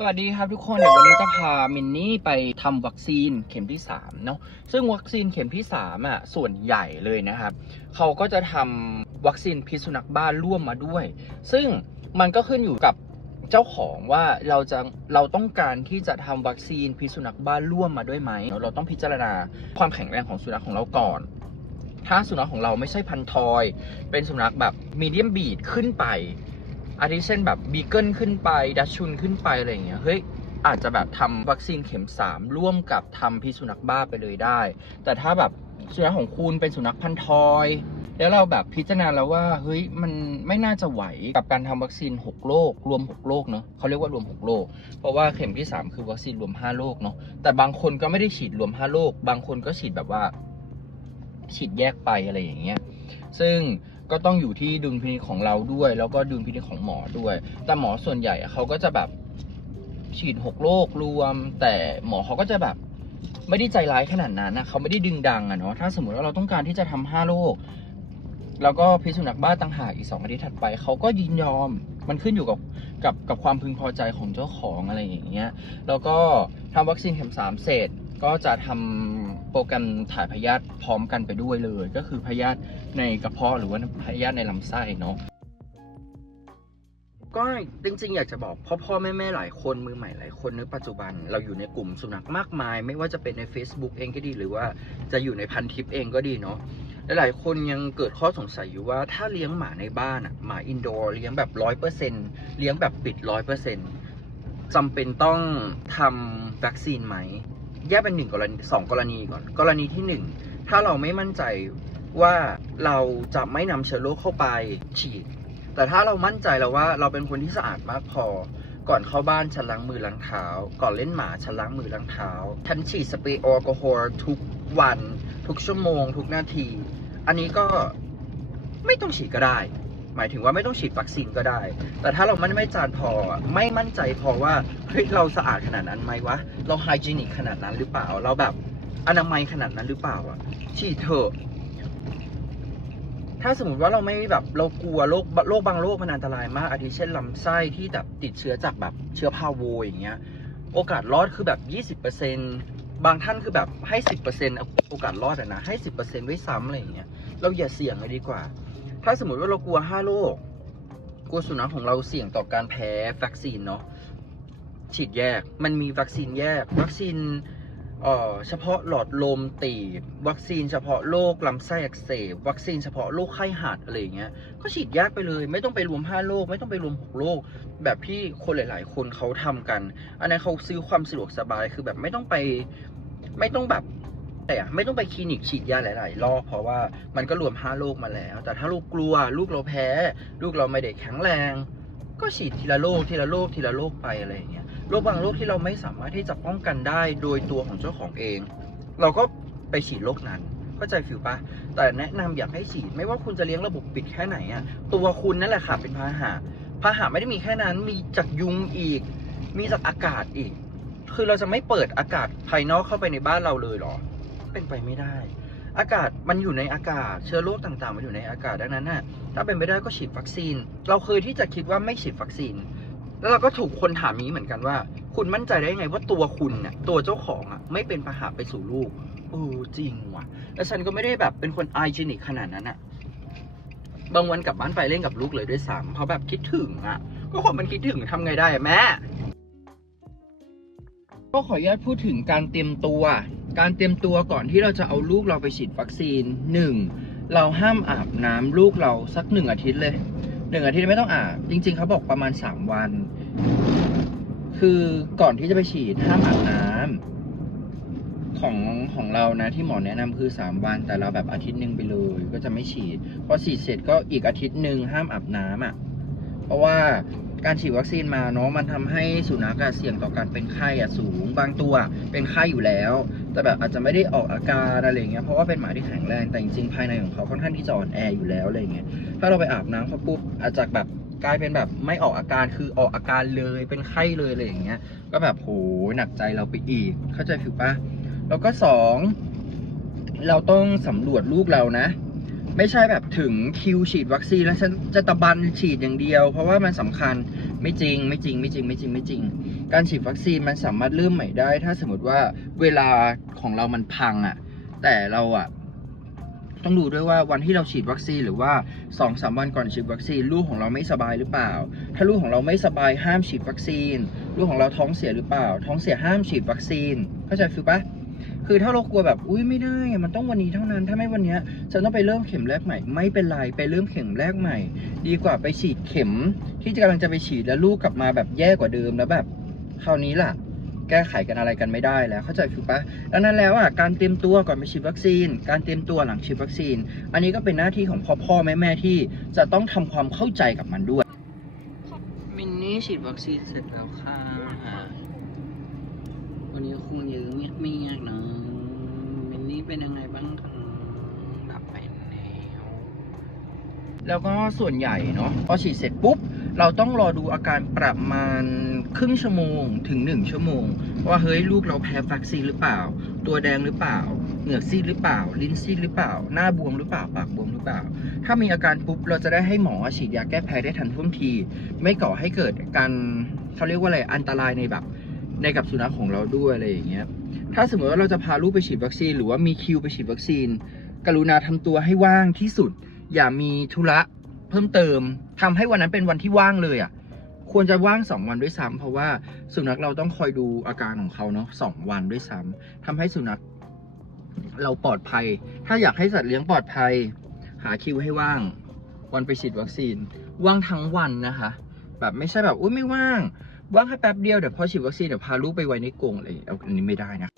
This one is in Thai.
สวัสดีครับทุกคนเดี๋ยววันนี้จะพามินนี่ไปทำวัคซีนเข็มที่3เนาะซึ่งวัคซีนเข็มที่3อะส่วนใหญ่เลยนะครับเขาก็จะทำวัคซีนพิษสุนัขบ้าร่วมมาด้วย ซึ่งมันก็ขึ้นอยู่กับเจ้าของว่าเราจะเราต้องการที่จะทำวัคซีนพิษสุนัขบ้าร่วมมาด้วยไหมเราต้องพิจารณาความแข็งแรงของสุนัขของเราก่อน ถ้าสุนัขของเราไม่ใช่พันทอย เป็นสุนัขแบบมีเดียมบีดขึ้นไป อาทิเช่นแบบบีเกิลขึ้นไป ดัชชุนขึ้นไปอะไรอย่างเงี้ย เฮ้ย อาจจะแบบทำวัคซีนเข็ม 3 ร่วมกับทำพิษสุนัขบ้าไปเลยได้ แต่ถ้าแบบสุนัขของคุณเป็นสุนัขพันธุ์ทอยแล้วเราแบบพิจารณาแล้วว่าเฮ้ยมันไม่น่าจะไหวกับการทำวัคซีน 6 โรครวม 6 โรคเนาะเขาเรียกว่ารวม 6 โรคเพราะว่าเข็มที่ 3 คือวัคซีนรวม 5 โรคเนาะแต่บางคนก็ไม่ได้ฉีดรวม 5 โรคบางคนก็ฉีดแบบว่า ฉีดแยกไปอะไรอย่างเงี้ยซึ่ง ก็ต้องอยู่ที่ดุลพินิจของเราด้วย แล้วก็ดุลพินิจของหมอด้วย แต่หมอส่วนใหญ่เขาก็จะแบบฉีดหกโรครวม แต่หมอเขาก็จะแบบไม่ได้ใจร้ายขนาดนั้นนะเขาไม่ได้ดึงดังอะเนาะถ้าสมมติว่าเราต้องการที่จะทำห้าโรคแล้วก็พิษสุนัขบ้าต่างหากอีกสองอาทิตย์ถัดไปเขาก็ยินยอมมันขึ้นอยู่กับกับกับความพึงพอใจของเจ้าของอะไรอย่างเงี้ยแล้วก็ทำวัคซีนเข็มสามเสร็จ ก็จะทำโปรแกรมถ่ายพยาธิพร้อมกันไปด้วยเลย ก็คือพยาธิในกระเพาะหรือว่าพยาธิในลำไส้เนาะก็จริงๆ อยากจะบอกพ่อพ่อแม่แม่หลายคนมือใหม่หลายคนในปัจจุบัน เราอยู่ในกลุ่มสุนัขมากมาย ไม่ว่าจะเป็นใน Facebook เองก็ดี หรือว่าจะอยู่ในพันทิปเองก็ดีเนาะหลายคนยังเกิดข้อสงสัยอยู่ว่าถ้าเลี้ยงหมาในบ้านอะหมาอินโดร์เลี้ยงแบบร้อยเปอร์เซ็นเลี้ยงแบบปิดร้อยเปอร์เซ็นจำเป็นต้องทำวัคซีนไหม แยกเป็นหนึ่งกรณีสองกรณีก่อน กรณีที่หนึ่งถ้าเราไม่มั่นใจว่าเราจะไม่นำเชื้อโรคเข้าไปฉีด แต่ถ้าเรามั่นใจแล้วว่าเราเป็นคนที่สะอาดมากพอ ก่อนเข้าบ้านฉันล้างมือล้างเท้า ก่อนเล่นหมาฉันล้างมือล้างเท้าฉันฉีดสเปรย์แอลกอฮอล์ทุกวัน ทุกชั่วโมง ทุกนาที อันนี้ก็ไม่ต้องฉีดก็ได้ หมายถึงว่าไม่ต้องฉีดวัคซีนก็ได้ แต่ถ้าเราไม่ไม่จานพอ ไม่มั่นใจพอว่าเฮ้ยเราสะอาดขนาดนั้นไหมวะ เราไฮจีนิกขนาดนั้นหรือเปล่า เราแบบอนามัยขนาดนั้นหรือเปล่าอะฉีดเถอะ ถ้าสมมติว่าเราไม่แบบเรากลัวโรคโรคบางโรคมันอันตรายมาก อาทิเช่นลำไส้ที่แบบติดเชื้อจากแบบเชื้อพาโวอย่างเงี้ย โอกาสรอดคือแบบ 20%บางท่านคือแบบให้ 10%โอกาสรอดอะนะ ให้ 10%ด้วยซ้ำอะไรอย่างเงี้ย เราอย่าเสี่ยงเลยดีกว่า ถ้าสมมติว่าเรากลัว5โรคกลัวสุนัขของเราเสี่ยงต่อการแพ้วัคซีนเนาะฉีดแยกมันมีวัคซีนแยก วัคซีนเฉพาะหลอดลมตีบ วัคซีนเฉพาะโรคลำไส้อักเสบ วัคซีนเฉพาะโรคไข้หัดอะไรเงี้ย ก็ฉีดแยกไปเลย ไม่ต้องไปรวม 5 โรค ไม่ต้องไปรวม 6 โรค แบบที่คนหลาย ๆ คนเขาทำกัน อันนั้นเขาซื้อความสะดวกสบาย คือแบบไม่ต้องไป ไม่ต้องแบบ แต่ไม่ต้องไปคลินิกฉีดยาหลาย ๆ รอบเพราะว่ามันก็รวม 5 โรคมาแล้ว แต่ถ้าลูกกลัว ลูกเราแพ้ ลูกเราไม่ได้แข็งแรง ก็ฉีดทีละโรคทีละโรคทีละโรคไปอะไรอย่างเงี้ยโรคบางโรคที่เราไม่สามารถที่จะป้องกันได้โดยตัวของเจ้าของเอง เราก็ไปฉีดโรคนั้นเข้าใจฟิลปะแต่แนะนำอยากให้ฉีด ไม่ว่าคุณจะเลี้ยงระบบปิดแค่ไหนอะตัวคุณนั่นแหละค่ะเป็นพาหะพาหะไม่ได้มีแค่นั้น มีจากยุงอีก มีจากอากาศอีก คือเราจะไม่เปิดอากาศภายนอกเข้าไปในบ้านเราเลยเหรอ เป็นไปไม่ได้ อากาศมันอยู่ในอากาศ เชื้อโรคต่างๆ มันอยู่ในอากาศดังนั้นน่ะถ้าเป็นไปได้ก็ฉีดวัคซีน เราเคยที่จะคิดว่าไม่ฉีดวัคซีน แล้วเราก็ถูกคนถามนี้เหมือนกันว่า คุณมั่นใจได้ยังไงว่าตัวคุณเนี่ยตัวเจ้าของอะไม่เป็นพาหะไปสู่ลูกเออจริงว่ะ แล้วฉันก็ไม่ได้แบบเป็นคนไอจีนิกขนาดนั้นอะบางวันกลับบ้านไปเล่นกับลูกเลยด้วยซ้ำเพราะแบบคิดถึงอะก็คนมันคิดถึงทำไงได้แม่ ก็ขออนุญาตพูดถึงการเตรียมตัว การเตรียมตัวก่อนที่เราจะเอาลูกเราไปฉีดวัคซีนหนึ่งเราห้ามอาบน้ำลูกเราสักหนึ่งอาทิตย์เลยหนึ่งอาทิตย์ไม่ต้องอาบจริง ๆเขาบอกประมาณสามวัน คือก่อนที่จะไปฉีดห้ามอาบน้ำของของเรานะที่หมอแนะนำคือสามวัน แต่เราแบบอาทิตย์หนึ่งไปเลย ก็จะไม่ฉีดพอฉีดเสร็จก็อีกอาทิตย์หนึ่งห้ามอาบน้ำอะ เพราะว่าการฉีดวัคซีนมาเนาะมันทำให้สุนัขเสี่ยงต่อการเป็นไข้อะสูง บางตัวเป็นไข้อยู่แล้ว แต่แบบอาจจะไม่ได้ออกอาการอะไรเงี้ยเพราะว่าเป็นหมาที่แข็งแรงแต่จริงๆภายในของเขาค่อนข้างที่จะอ่อนแออยู่แล้วอะไรเงี้ยถ้าเราไปอาบน้ำเขาปุ๊บอาจจะแบบกลายเป็นแบบไม่ออกอาการคือออกอาการเลยเป็นไข้เลยอะไรอย่างเงี้ย ก็แบบโหหนักใจเราไปอีก เข้าใจผิวปะแล้วก็สองเราต้องสำรวจลูกเรานะ ไม่ใช่แบบถึงคิวฉีดวัคซีนแล้วฉันจะตะบันฉีดอย่างเดียว เพราะว่ามันสำคัญ ไม่จริงไม่จริงไม่จริงไม่จริงไม่จริง การฉีดวัคซีนมันสามารถเริ่มใหม่ได้ ถ้าสมมติว่าเวลาของเรามันพังอะ่ะ แต่เราอะ่ะต้องดูด้วยว่าวันที่เราฉีดวัคซีนหรือว่าสองสามวันก่อนฉีดวัคซีนลูกของเราไม่สบายหรือเปล่า ถ้าลูกของเราไม่สบายห้ามฉีดวัคซีน ลูกของเราท้องเสียหรือเปล่า ท้องเสียห้ามฉีดวัคซีนเข้าใจฟิลปะ คือถ้าเรากลัวแบบอุ้ยไม่ได้ มันต้องวันนี้เท่านั้น ถ้าไม่วันนี้ฉันต้องไปเริ่มเข็มแรกใหม่ ไม่เป็นไรไปเริ่มเข็มแรกใหม่ ดีกว่าไปฉีดเข็ม ที่กำลังจะไปฉีดแล้วลูกกลับมาแบบแย่กว่าเดิมแล้วแบบคราวนี้ล่ะแก้ไขกันอะไรกันไม่ได้แล้วเข้าใจฟิลปะดังนั้นแล้วอะการเตรียมตัวก่อนไปฉีดวัคซีน การเตรียมตัวหลังฉีดวัคซีน อันนี้ก็เป็นหน้าที่ของพ่อพ่อแม่แม่ที่จะต้องทำความเข้าใจกับมันด้วยมินนี่ฉีดวัคซีนเสร็จแล้วค่ะ วันนี้คงเยอะเงียบเมียกนะมินนี่เป็นยังไงบ้างคะหลับไปแล้วแล้วก็ส่วนใหญ่เนาะพอฉีดเสร็จปุ๊บ เราต้องรอดูอาการประมาณครึ่งชั่วโมงถึงหนึ่งชั่วโมง ว่าเฮ้ยลูกเราแพ้วัคซีนหรือเปล่า ตัวแดงหรือเปล่า เหงือกซีดหรือเปล่า ลิ้นซีดหรือเปล่า หน้าบวมหรือเปล่าปากบวมหรือเปล่า ถ้ามีอาการปุ๊บเราจะได้ให้หมอฉีดยาแก้แพ้ได้ทันท่วงที ไม่ก่อให้เกิดการเขาเรียกว่าอะไรอันตรายในแบบ ในกับสุนัขของเราด้วยอะไรอย่างเงี้ย ถ้าสมมติว่าเราจะพาลูกไปฉีดวัคซีน หรือว่ามีคิวไปฉีดวัคซีน กรุณาทำตัวให้ว่างที่สุด อย่ามีธุระเพิ่มเติมทำให้วันนั้นเป็นวันที่ว่างเลยอะ ควรจะว่างสองวันด้วยซ้ำเพราะว่าสุนัขเราต้องคอยดูอาการของเขาเนาะสองวันด้วยซ้ำทำให้สุนัขเราปลอดภัย ถ้าอยากให้สัตว์เลี้ยงปลอดภัย หาคิวให้ว่าง วันไปฉีดวัคซีน ว่างทั้งวันนะคะ แบบไม่ใช่แบบอุ้ยไม่ว่าง ว่างแค่แป๊บเดียวเดี๋ยวพอฉีดวัคซีนเดี๋ยวพาลูกไปไว้ในกรงอะไรอย่างเงี้ยเอาอันนี้ไม่ได้นะ